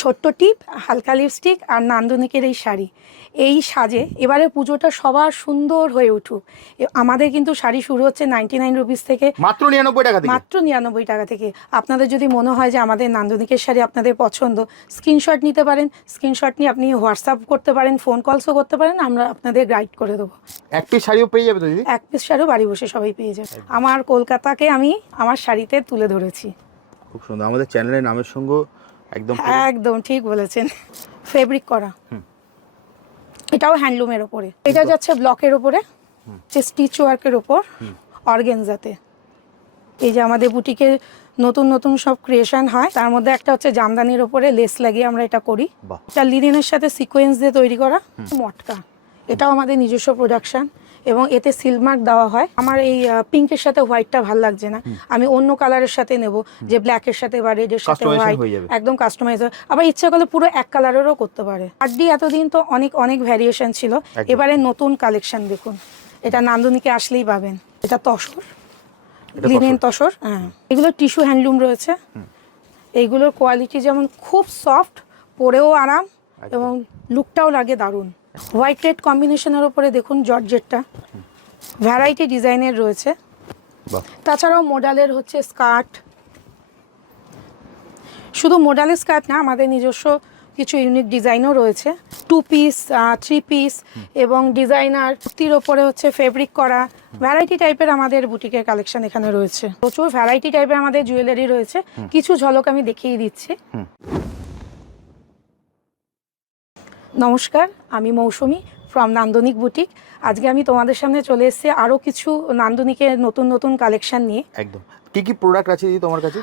ছোট্ট টিপ হালকা লিপস্টিক আর নান্দনিকের এই শাড়ি। এই সাজে এবারে পুজোটা সবার সুন্দর হয়ে উঠুক। আমাদের কিন্তু শাড়ি শুরু হচ্ছে নাইনটি নাইন রুপিস থেকে। মাত্র নিরানব্বই টাকা থেকে? মাত্র নিরানব্বই টাকা থেকে। আপনাদের যদি মনে হয় যে আমাদের নান্দনিকের শাড়ি আপনাদের পছন্দ স্ক্রিনশট নিতে পারেন। স্ক্রিনশট নিয়ে আপনি হোয়াটসঅ্যাপ করতে পারেন ফোন কলসও করতে পারেন আমরা আপনাদের গাইড করে দেবো। এক পিস শাড়িও পেয়ে যাবে দিদি? এক পিস শাড়িও বাড়ি বসে সবাই পেয়ে যাবে। আমার কলকাতাকে আমি আমার শাড়িতে তুলে ধরেছি। খুব সুন্দর। আমাদের চ্যানেলের নামের সঙ্গে একদম একদম ঠিক বলেছেন। ফেব্রিক করা। এটাও হ্যান্ডলুমের ওপরে। এটা যাচ্ছে ব্লকের ওপরে। যে স্টিচ ওয়ার্কের ওপর অর্গেনজাতে এই যে আমাদের বুটিকে নতুন নতুন সব ক্রিয়েশন হয় তার মধ্যে একটা হচ্ছে জামদানির ওপরে লেস লাগিয়ে আমরা এটা করি। এটা লিনেনের সাথে সিকোয়েন্স দিয়ে তৈরি করা মটকা। এটাও আমাদের নিজস্ব প্রোডাকশন এবং এতে সিলমার্ক দেওয়া হয়। আমার এই পিঙ্কের সাথে হোয়াইটটা ভালো লাগছে না। আমি অন্য কালারের সাথে নেব যে ব্ল্যাকের সাথে বা রেডের সাথে হোয়াইট একদম কাস্টমাইজ আবার ইচ্ছা করলে পুরো এক কালারেরও করতে পারে। আড্ডি এতদিন তো অনেক অনেক ভ্যারিয়েশন ছিল। এবারে নতুন কালেকশন দেখুন। এটা নান্দনিকে আসলেই পাবেন। এটা তসর। লিনেন তসর। হ্যাঁ। এগুলো টিস্যু হ্যান্ডলুম রয়েছে। এইগুলোর কোয়ালিটি যেমন খুব সফট পরেও আরাম এবং লুকটাও লাগে দারুণ। হোয়াইট রেড কম্বিনেশনের ওপরে দেখুন জর্জেটটা। ভ্যারাইটি ডিজাইনের রয়েছে। তাছাড়াও মোডালের হচ্ছে স্কার্ট। শুধু মোডালের স্কার্ট না আমাদের নিজস্ব কিছু ইউনিক ডিজাইনও রয়েছে। টু পিস থ্রি পিস এবং ডিজাইনার কুর্তির ওপরে হচ্ছে ফেব্রিক করা। ভ্যারাইটি টাইপের আমাদের বুটিকের কালেকশন এখানে রয়েছে। প্রচুর ভ্যারাইটি টাইপের আমাদের জুয়েলারি রয়েছে। কিছু ঝলক আমি দেখিয়ে দিচ্ছি। নমস্কার, আমি মৌসুমি ফ্রম নান্দনিক বুটিক আজকে আমি তোমাদের সামনে চলে এসেছি আরও কিছু নান্দনিকের নতুন নতুন কালেকশন নিয়ে। একদম। কি কি প্রোডাক্ট আছে দিদি তোমার কাছে?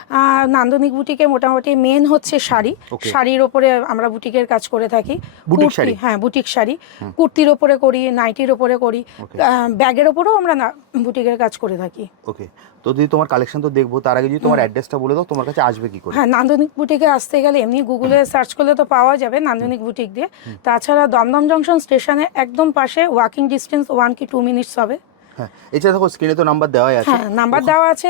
নান্দনিক বুটিকে মোটামুটি মেন হচ্ছে শাড়ি। শাড়ির ওপরে আমরা বুটিকের কাজ করে থাকি। বুটিক শাড়ি? হ্যাঁ বুটিক শাড়ি। কুর্তির ওপরে করি নাইটির ওপরে করি। ব্যাগের ওপরেও আমরা বুটিকের কাজ করে থাকি। ওকে তো দিদি তোমার কালেকশন তো দেখব তার আগে যদি তোমার অ্যাড্রেসটা বলে দাও তোমার কাছে আসবে কি করে? হ্যাঁ নান্দনিক বুটিকে আসতে গেলে এমনি গুগলে সার্চ করলে তো পাওয়া যাবে নান্দনিক বুটিক দিয়ে। তাছাড়া দমদম জংশন স্টেশনে একদম পাশে ওয়াকিং ডিস্টেন্স ওয়ান কি টু মিনিটস হবে। হ্যাঁ এছাড়া দেখো স্ক্রিনে তো নাম্বার দেওয়াই আছে। হ্যাঁ নাম্বার দেওয়া আছে।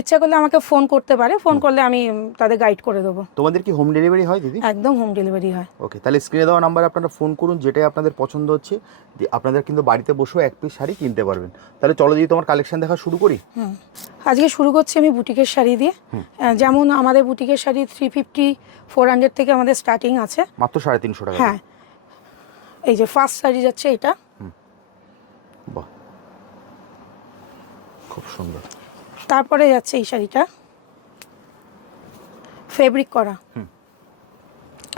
ইচ্ছা করলে আমাকে ফোন করতে পারে। ফোন করলে আমি তাদের গাইড করে দেবো। তোমাদের কি হোম ডেলিভারি হয় দিদি? একদম হোম ডেলিভারি হয়। ওকে তাহলে স্ক্রিনে দেওয়া নাম্বার আপনারা ফোন করুন যেটাই আপনাদের পছন্দ হচ্ছে। আপনাদের কিন্তু বাড়িতে বসেও এক পিস শাড়ি কিনতে পারবেন। তাহলে চলো দিদি তোমার কালেকশন দেখা শুরু করি। হুম। আজকে শুরু করছি আমি বুটিকের শাড়ি দিয়ে। যেমন আমাদের বুটিকের sari three fifty four hundred থেকে আমাদের স্টার্টিং আছে। মাত্র সাড়ে তিনশো টাকা। হ্যাঁ। এই যে ফার্স্ট শাড়ি যাচ্ছে এটা। বাহ খুব সুন্দর। তারপরে যাচ্ছে এই শাড়িটা। ফেব্রিক করা।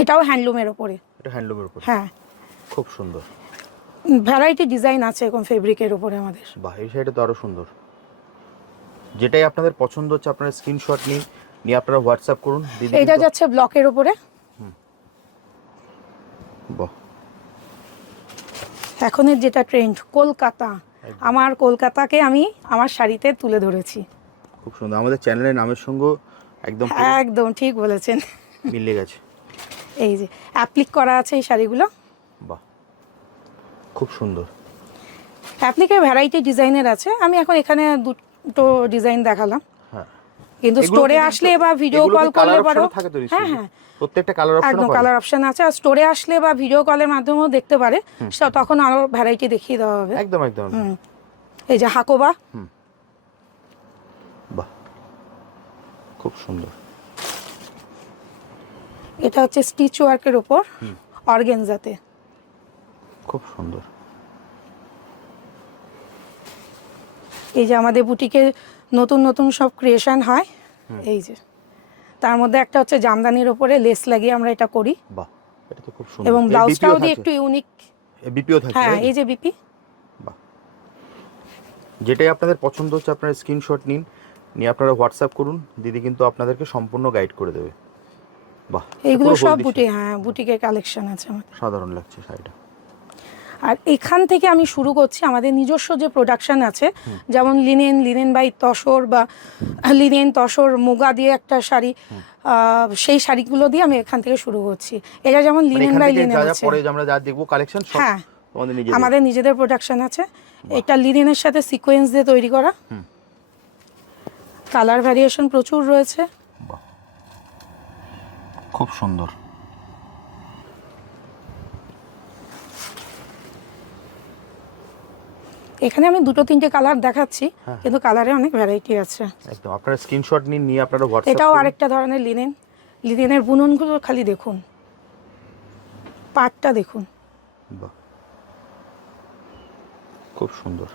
এটাও হ্যান্ডলুমের ওপরে। এটা হ্যান্ডলুমের উপর হ্যাঁ। খুব সুন্দর। ভ্যারাইটি ডিজাইন আছে এখন ফেব্রিকের ওপরে আমাদের। বাহ এই শাড়িটা তো আরও সুন্দর। যেটাই আপনাদের পছন্দ হচ্ছে আপনারা স্ক্রিনশট নিন নিয়ে আপনারা হোয়াটসঅ্যাপ করুন এটা যাচ্ছে ব্লকের ওপরে। বাহ। এখনের যেটা ট্রেন্ড কলকাতা। আমার কলকাতাকে আমি আমার শাড়িতে তুলে ধরেছি। খুব সুন্দর। আমাদের চ্যানেলের নামের সঙ্গে একদম একদম ঠিক বলেছেন। মিলে গেছে। এই যে অ্যাপ্লিক করা আছে এই শাড়িগুলো। বাহ। খুব সুন্দর। অ্যাপ্লিকের ভ্যারাইটি ডিজাইনের আছে। আমি এখন এখানে দুটো ডিজাইন দেখালাম। কিন্তু স্টোরে আসলে বা ভিডিও কল করলে তো হ্যাঁ হ্যাঁ। প্রত্যেকটা কালার অপশন একদম কালার অপশন আছে। আর স্টোরে আসলে বা ভিডিও কলের মাধ্যমেও দেখতে পারে। তখন আরও ভ্যারাইটি দেখিয়ে দেওয়া হবে। একদম একদম। এই যে হাকোবা। বাহ। খুব সুন্দর। এটা হচ্ছে স্টিচ ওয়ার্কের ওপর অর্গেনজাতে খুব সুন্দর। এই যে আমাদের বুটিকে নতুন নতুন সব ক্রিয়েশন হয়। এই যে। তার মধ্যে একটা হচ্ছে জামদানির ওপরে লেস লাগিয়ে আমরা এটা করি। বাহ এটা তো খুব সুন্দর। এবং ব্লাউজটাও দিয়ে একটু ইউনিক বিপিও থাকে হ্যাঁ এই যে বিপি বাহ। যেটাই আপনাদের পছন্দ হচ্ছে আপনারা স্ক্রিনশট নিন নিয়ে আপনারা হোয়াটসঅ্যাপ করুন দিদি কিন্তু আপনাদেরকে সম্পূর্ণ গাইড করে দেবে। বাহ এইগুলো সব বুটি হ্যাঁ বুটিকের কালেকশন আছে আমার। সাধারণ লাগছে শাড়িটা। আর এখান থেকে আমি শুরু করছি আমাদের নিজস্ব যে প্রোডাকশন আছে যেমন লিনেন লিনেন বাই তসর বা লিনেন তসর মুগা দিয়ে একটা শাড়ি সেই শাড়িগুলো দিয়ে আমি এখান থেকে শুরু করছি। এটা যেমন মানে লিনেন বাই লিনেন আছে পরে আমরা যা দেখব কালেকশন হ্যাঁ আমাদের নিজেদের প্রোডাকশন আছে। এটা লিনেনের সাথে সিকোয়েন্স দিয়ে তৈরি করা। কালার ভ্যারিয়েশন প্রচুর রয়েছে। খুব সুন্দর। এখানে আমি দুটো তিনটে কালার দেখাচ্ছি হ্যাঁ। কিন্তু কালারে অনেক ভ্যারাইটি আছে। একদম। আপনারা স্ক্রিনশট নিন নিয়ে আপনারা হোয়াটসঅ্যাপ এটাও আরেকটা ধরনের লিনেন লিনেনের বুননগুলো খালি দেখুন। পাটটা দেখুন। খুব সুন্দর।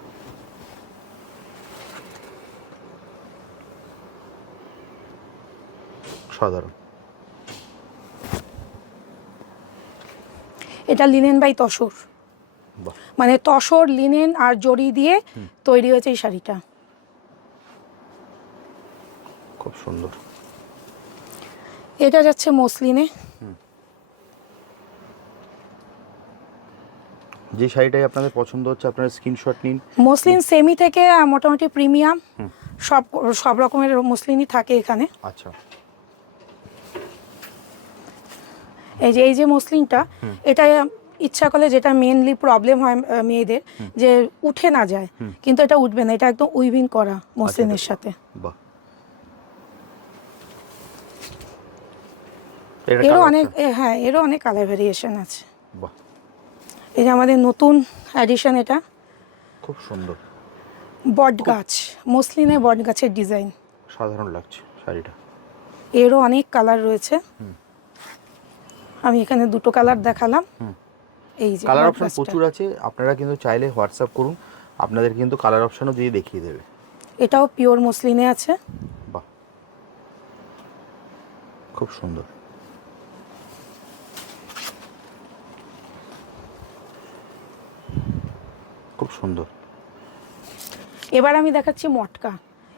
সাধারণ। এটা লিনেন বাই তসর। মানে তসর লিনেন আর জড়ি দিয়ে তৈরি হয়েছে এই শাড়িটা। খুব সুন্দর। এটা যাচ্ছে মসলিনে। যে শাড়িটাই আপনাদের পছন্দ হচ্ছে আপনারা স্ক্রিনশট নিন। মসলিন সেমি থেকে মোটামুটি প্রিমিয়াম সব সব রকমের মসলিনই থাকে এখানে। আচ্ছা। এই যে এই যে মসলিনটা এটা ইচ্ছা করলে যেটা মেনলি প্রবলেম হয় মেয়েদের যে উঠে না যায় কিন্তু এটা উঠবে না এটা একদম উইভিং করা মসলিনের সাথে। বাহ। এরও অনেক হ্যাঁ এরও অনেক কালার ভেরিয়েশন আছে। বাহ। এই যে আমাদের নতুন অ্যাডিশন এটা। খুব সুন্দর। বট গাছ মসলিনে বট গাছের ডিজাইন সাধারণ লাগছে শাড়িটা। এরও অনেক কালার রয়েছে। আমি এখানে দুটো কালার দেখালাম। এই যে কালার অপশন প্রচুর আছে আপনারা কিন্তু চাইলে হোয়াটসঅ্যাপ করুন আপনাদের কিন্তু কালার অপশনও দিয়ে দেখিয়ে দেবে। এটাও পিওর মসলিনে আছে। বাহ। খুব সুন্দর। খুব সুন্দর। এবার আমি দেখাচ্ছি মটকা।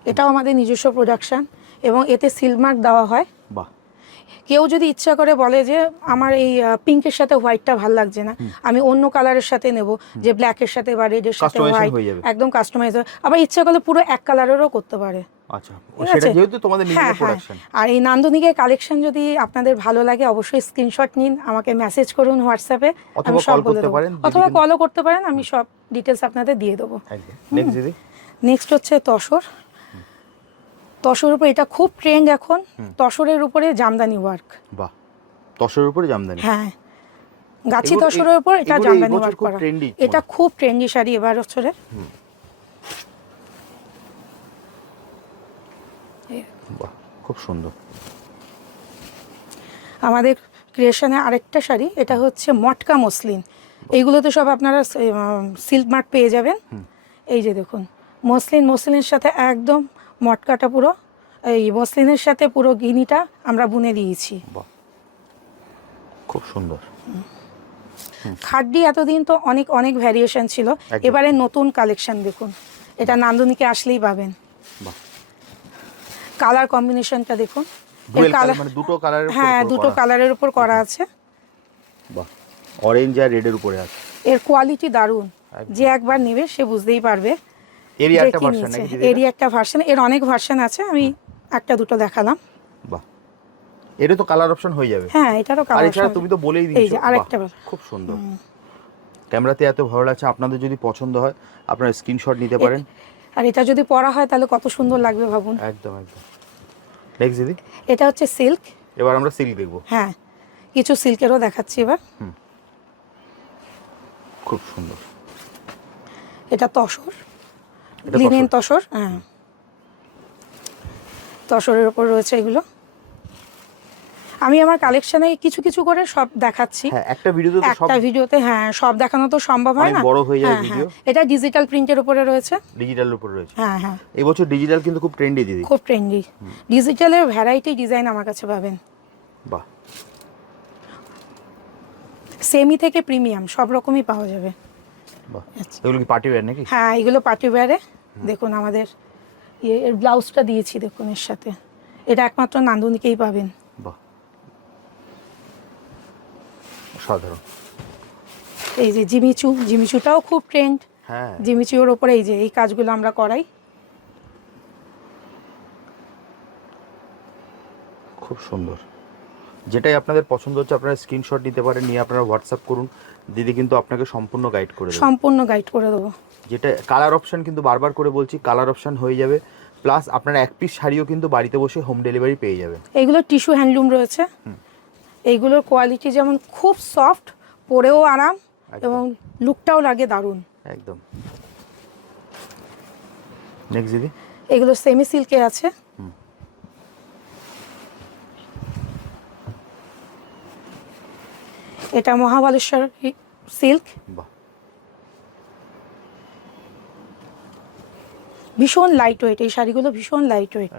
এটাও আমাদের নিজস্ব প্রোডাকশন এবং এতে সিলমার্ক দেওয়া হয়। বাহ। কেউ যদি ইচ্ছা করে বলে যে আমার এই পিঙ্কের সাথে হোয়াইটটা ভালো লাগছে না আমি অন্য কালারের সাথে নেব যে ব্ল্যাকের সাথে বা রেডের সাথে হোয়াইট একদম কাস্টমাইজ আবার ইচ্ছা করলে পুরো এক কালারেরও করতে পারে। আচ্ছা হ্যাঁ, হ্যাঁ। আর এই নান্দনিকের কালেকশন যদি আপনাদের ভালো লাগে অবশ্যই স্ক্রিনশট নিন আমাকে মেসেজ করুন হোয়াটসঅ্যাপে আমি সব বলে দেবো। অথবা কলও করতে পারেন আমি সব ডিটেলস আপনাদের দিয়ে দেবো। নেক্সট নেক্সট হচ্ছে তসর। তসর উপরে এটা খুব ট্রেন্ড এখন তসরের উপরে জামদানি ওয়ার্ক বাহ তসরের উপরে জামদানি? হ্যাঁ গাছি তসরের উপর এটা জামদানি ওয়ার্ক করা। এটা খুব ট্রেন্ডি শাড়ি এবার বছরের বাহ খুব সুন্দর। আমাদের ক্রিয়েশনে আরেকটা শাড়ি এটা হচ্ছে মটকা মসলিন। এইগুলোতে সব আপনারা সিল্ক মার্ক পেয়ে যাবেন। এই যে দেখুন মসলিন মসলিনের সাথে একদম মটকাটা পুরো এই মসলিনের সাথে পুরো গিনিটা আমরা বুনে দিয়েছি। খুব সুন্দর। খাড্ডি এতদিন তো অনেক অনেক ভ্যারিয়েশন ছিল। এবারে নতুন কালেকশন দেখুন। এটা নান্দনিকে আসলেই পাবেন। কালার কম্বিনেশনটা দেখুন। মানে দুটো কালারের হ্যাঁ দুটো কালারের উপর করা আছে। বাহ। অরেঞ্জ আর রেডের উপরে আছে। এর কোয়ালিটি দারুণ। যে একবার নেবে সে বুঝতেই পারবে। এরই একটা ভার্সন। নাকি এরই একটা ভার্সন এর অনেক ভার্সন আছে আমি একটা দুটো দেখালাম। বাহ। এটা তো কালার অপশন হয়ে যাবে। হ্যাঁ এটারও কালার এছাড়া তুমি তো বলেই এই যে আরেকটা খুব সুন্দর। ক্যামেরাতে এত ভালো লাগছে আপনাদের যদি পছন্দ হয় আপনারা স্ক্রিনশট নিতে পারেন। আর এটা যদি পরা হয় তাহলে কত সুন্দর লাগবে ভাবুন। একদম একদম। নেক্সট দিদি? এটা হচ্ছে সিল্ক এবার আমরা সিল্ক দেখব। হ্যাঁ কিছু সিল্কেরও দেখাচ্ছি এবার। খুব সুন্দর। এটা তসর। লিনেন তসর। হ্যাঁ। তসরের ওপর রয়েছে এগুলো। আমি আমার কালেকশনে কিছু কিছু করে সব দেখাচ্ছি। হ্যাঁ একটা ভিডিওতে একটা ভিডিওতে হ্যাঁ সব দেখানো তো সম্ভব হয় না? বড় হয়ে যায় হ্যাঁ, ভিডিও। হ্যাঁ। এটা ডিজিটাল প্রিন্টের উপরে রয়েছে। ডিজিটাল উপরে রয়েছে। হ্যাঁ হ্যাঁ। এবছর ডিজিটাল কিন্তু খুব ট্রেন্ডি দিদি। খুব ট্রেন্ডি ডিজিটালের ভ্যারাইটি ডিজাইন আমার কাছে পাবেন। বাহ। সেমি থেকে প্রিমিয়াম সব রকমই পাওয়া যাবে। এগুলো কি পার্টি ওয়্যার নাকি? হ্যাঁ এগুলো পার্টি ওয়্যারে দেখুন আমাদের ইয়ে এর ব্লাউজটা দিয়েছি দেখুন এর সাথে। এটা একমাত্র নান্দনিকেই পাবেন। বাহ। সাধারণ এই যে জিমিচু জিমিচুটাও খুব ট্রেন্ড হ্যাঁ। জিমিচুর ওপরে এই যে এই কাজগুলো আমরা করাই। খুব সুন্দর। যেটাই আপনাদের পছন্দ হচ্ছে আপনারা স্ক্রিনশট নিতে পারেন নিয়ে আপনারা হোয়াটসঅ্যাপ করুন। দিদি কিন্তু আপনাকে সম্পূর্ণ গাইড করে দেবে। সম্পূর্ণ গাইড করে দেবো। যেটা কালার অপশন কিন্তু বারবার করে বলছি কালার অপশন হয়ে যাবে। প্লাস আপনারা এক পিস শাড়িও কিন্তু বাড়িতে বসে হোম ডেলিভারি পেয়ে যাবেন এইগুলো টিস্যু হ্যান্ডলুম রয়েছে। এইগুলোর কোয়ালিটি যেমন খুব সফট পরেও আরাম এবং লুকটাও লাগে দারুণ। একদম। নেক্সট দিদি। এগুলো সেমি সিল্কে আছে। এটা মহাবালেশ্বর সিল্ক। ভীষণ লাইট ওয়েট এই শাড়িগুলো ভীষণ লাইট ওয়েট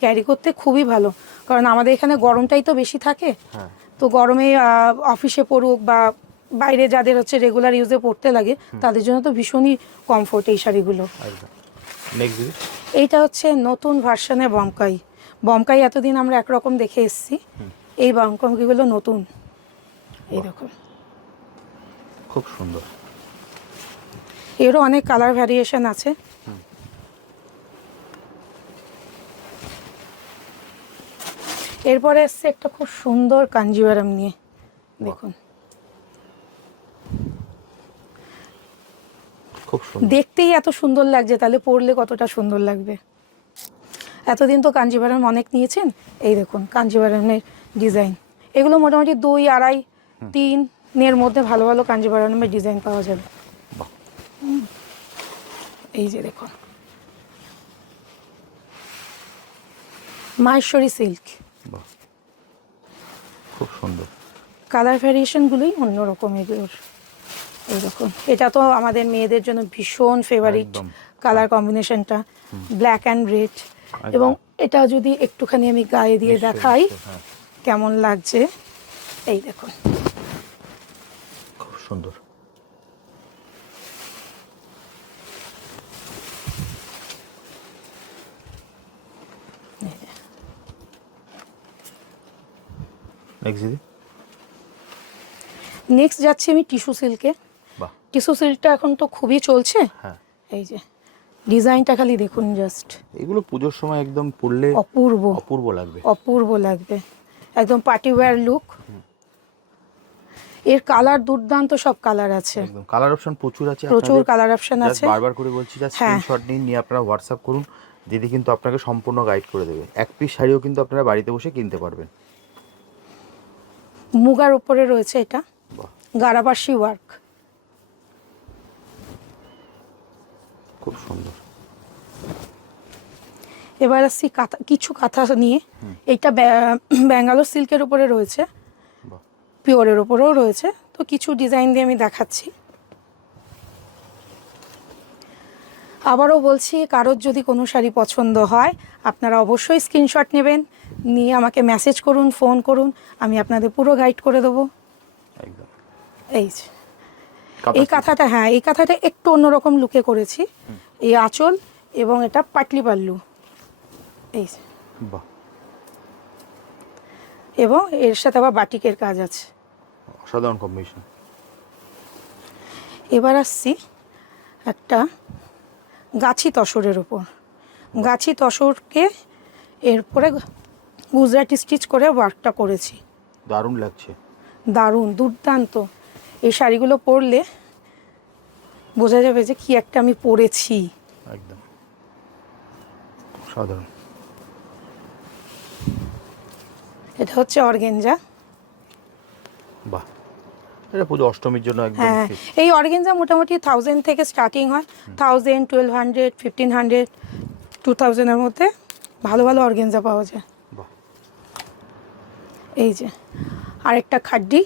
ক্যারি করতে খুবই ভালো। কারণ আমাদের এখানে গরমটাই তো বেশি থাকে। হ্যাঁ। তো গরমে অফিসে পড়ুক বা বাইরে যাদের হচ্ছে রেগুলার ইউজে পড়তে লাগে তাদের জন্য তো ভীষণই কমফোর্ট এই শাড়িগুলো। এইটা হচ্ছে নতুন ভার্সনে বমকাই বমকাই এতদিন আমরা একরকম দেখে এসছি। এই বমকাইগুলো নতুন। এইরকম খুব সুন্দর। এরও অনেক কালার ভ্যারিয়েশন আছে। এরপরে এসছে একটা খুব সুন্দর কাঞ্জিভারাম নিয়ে। দেখুন। খুব সুন্দর। দেখতেই এত সুন্দর লাগছে তাহলে পরলে কতটা সুন্দর লাগবে? এতদিন তো কাঞ্জিভারাম অনেক নিয়েছেন এই দেখুন কাঞ্জিভারামের ডিজাইন এগুলো মোটামুটি দুই আড়াই তিনের মধ্যে ভালো ভালো কাঞ্জিভারামের ডিজাইন পাওয়া যাবে। এই যে দেখুন। মাহেশ্বরী সিল্ক। খুব সুন্দর। কালার ভ্যারিয়েশনগুলোই অন্যরকম এগুলোর এইরকম এটা তো আমাদের মেয়েদের জন্য ভীষণ ফেভারিট কালার কম্বিনেশনটা ব্ল্যাক অ্যান্ড রেড এবং এটা যদি একটুখানি আমি গায়ে দিয়ে দেখাই হ্যাঁ। কেমন লাগছে। এই দেখুন। সুন্দর। নেক্সট যাচ্ছি আমি টিস্যু সিল্কে টিস্যু সিল্কটা এখন তো খুবই চলছে। হ্যাঁ। এই যে ডিজাইনটা খালি দেখুন জাস্ট এগুলো পুজোর সময় একদম পরলে অপূর্ব। অপূর্ব লাগবে। অপূর্ব লাগবে। একদম পার্টি ওয়্যার লুক এর কালার দুর্দান্ত সব কালার আছে। একদম কালার অপশন প্রচুর আছে। প্রচুর কালার অপশন আছে। বারবার করে বলছি যা হ্যাঁ। স্ক্রিনশট নিন নিয়ে আপনারা হোয়াটসঅ্যাপ করুন। দিদি কিন্তু আপনাকে সম্পূর্ণ গাইড করে দেবে। এক পিস শাড়িও কিন্তু আপনারা বাড়িতে বসে কিনতে পারবেন। মুগার উপরে রয়েছে এটা। গারাবাসি ওয়ার্ক খুব সুন্দর। এবার আসছি কাঁথা কিছু কাঁথা নিয়ে। ব্যা- ব্যাঙ্গালোর সিল্কের উপরে রয়েছে। পিওরের ওপরেও রয়েছে। তো কিছু ডিজাইন দিয়ে আমি দেখাচ্ছি। আবারও বলছি কারোর যদি কোনো শাড়ি পছন্দ হয় আপনারা অবশ্যই স্ক্রিনশট নেবেন নিয়ে আমাকে মেসেজ করুন ফোন করুন আমি আপনাদের পুরো গাইড করে দেবো। এই যে। এই কাঁথাটা হ্যাঁ এই কাঁথাটা একটু অন্যরকম লুকে করেছি। এই আঁচল এবং এটা পাটলি পাল্লু। এই এবং এর সাথে আবার বাটিকের কাজ আছে। অসাধারণ কম্বিনেশন এবার আসছি একটা গাছি তসরের ওপর গাছি তসরকে এরপরে গুজরাটি স্টিচ করে ওয়ার্কটা করেছি। দারুণ লাগছে। দারুণ দুর্দান্ত। এই শাড়িগুলো পরলে বোঝা যাবে যে কি একটা আমি পরেছি। একদম। সাধারণ এটা হচ্ছে অর্গেঞ্জা। বাহ। এটা পুজো অষ্টমীর জন্য একদম হ্যাঁ এই অর্গেঞ্জা মোটামুটি থাউজেন্ড থেকে স্টার্টিং হয়। Thousand twelve hundred fifteen hundred two থাউজেন্ডের মধ্যে ভালো ভালো অর্গেঞ্জা পাওয়া যায়। এই যে আরেকটা খাড্ডি।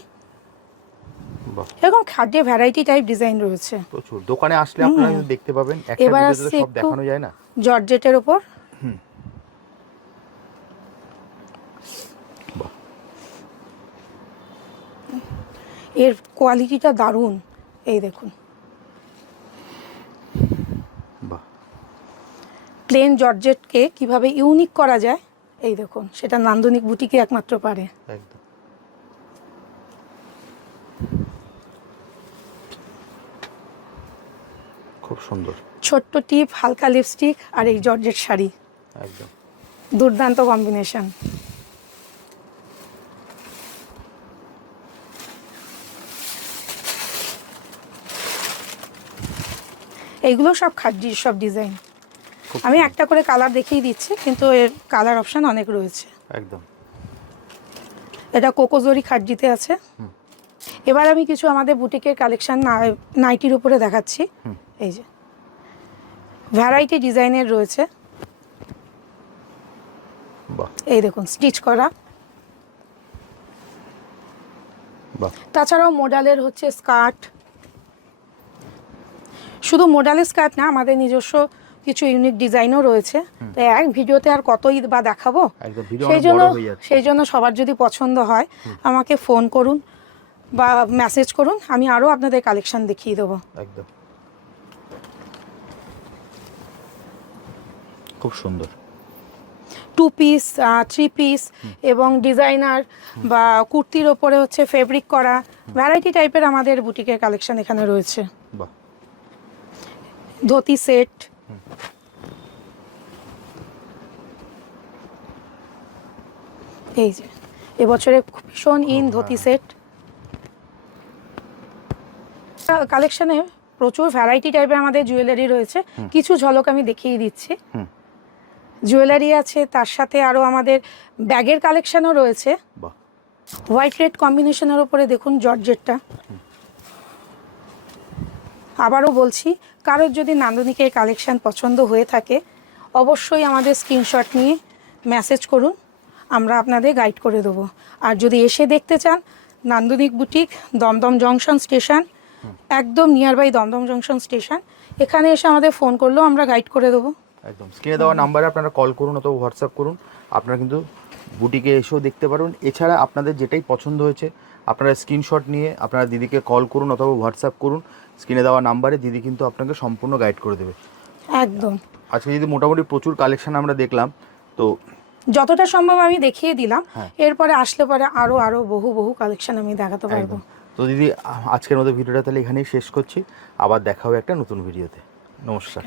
এরকম খাদ্যে ভ্যারাইটি টাইপ ডিজাইন রয়েছে। প্রচুর। দোকানে আসলে আপনারা দেখতে পাবেন। একটা এবার ভিডিওতে সব দেখানো যায় না। জর্জেটের ওপর এর কোয়ালিটিটা দারুণ। এই দেখুন। প্লেন জর্জেটকে কীভাবে ইউনিক করা যায় এই দেখুন সেটা নান্দনিক বুটিকে একমাত্র পারে। খুব সুন্দর। ছোট্ট টিপ হালকা লিপস্টিক আর এই জর্জেট শাড়ি। একদম। দুর্দান্ত কম্বিনেশন এইগুলো সব সব ডিজাইন আমি একটা করে কালার দেখিয়ে দিচ্ছি কিন্তু এর কালার অপশন অনেক রয়েছে। একদম। এটা কোকোজরি খাদ্যিতে আছে। এবার আমি কিছু আমাদের বুটিকের কালেকশন নাইটির উপরে দেখাচ্ছি। এই যে। ভ্যারাইটি ডিজাইনের রয়েছে। বাহ। এই দেখুন স্টিচ করা। তাছাড়াও মোডালের হচ্ছে স্কার্ট শুধু মোডালের স্কার্ট না আমাদের নিজস্ব কিছু ইউনিক ডিজাইনও রয়েছে। তো এক ভিডিওতে আর কতই বা দেখাবো? সেই জন্য সেই জন্য সবার যদি পছন্দ হয় আমাকে ফোন করুন বা মেসেজ করুন আমি আরও আপনাদের কালেকশন দেখিয়ে দেবো। একদম। খুব সুন্দর। টু পিস থ্রি পিস এবং ডিজাইনার বা কুর্তির ওপরে হচ্ছে ফেব্রিক করা ভ্যারাইটি টাইপের আমাদের বুটিকের কালেকশন এখানে রয়েছে। ধুতি সেট। এই যে এবছরে ভীষণ ইন ধুতি সেট। কালেকশনে প্রচুর ভ্যারাইটি টাইপের আমাদের জুয়েলারি রয়েছে। কিছু ঝলক আমি দেখিয়ে দিচ্ছি। জুয়েলারি আছে তার সাথে আরও আমাদের ব্যাগের কালেকশনও রয়েছে। হোয়াইট রেড কম্বিনেশনের ওপরে দেখুন জর্জেটটা। আবারও বলছি কারোর যদি নান্দনিকের কালেকশন পছন্দ হয়ে থাকে অবশ্যই আমাদের স্ক্রিনশট নিয়ে মেসেজ করুন আমরা আপনাদের গাইড করে দেবো। আর যদি এসে দেখতে চান Nandanik boutique Dum Dum junction station একদম near by Dum Dum junction station এখানে এসে আমাদের ফোন করলেও আমরা গাইড করে দেবো। একদম। স্ক্রিনে দেওয়া নাম্বারে আপনারা কল করুন অথবা হোয়াটসঅ্যাপ করুন আপনারা কিন্তু বুটিকে এসেও দেখতে পারুন এছাড়া আপনাদের যেটাই পছন্দ হয়েছে আপনারা স্ক্রিনশট নিয়ে আপনারা দিদিকে কল করুন অথবা হোয়াটসঅ্যাপ করুন। স্ক্রিনে দেওয়া নাম্বারে দিদি কিন্তু আপনাকে সম্পূর্ণ গাইড করে দেবে। একদম। আজকে যদি মোটামুটি প্রচুর কালেকশন আমরা দেখলাম তো যতটা সম্ভব আমি দেখিয়ে দিলাম হ্যাঁ। এরপরে আসলে পরে আরও আরও বহু বহু কালেকশন আমি দেখাতে পারব। তো দিদি আজকের মতো ভিডিওটা তাহলে এখানেই শেষ করছি। আবার দেখা হবে একটা নতুন ভিডিওতে নমস্কার।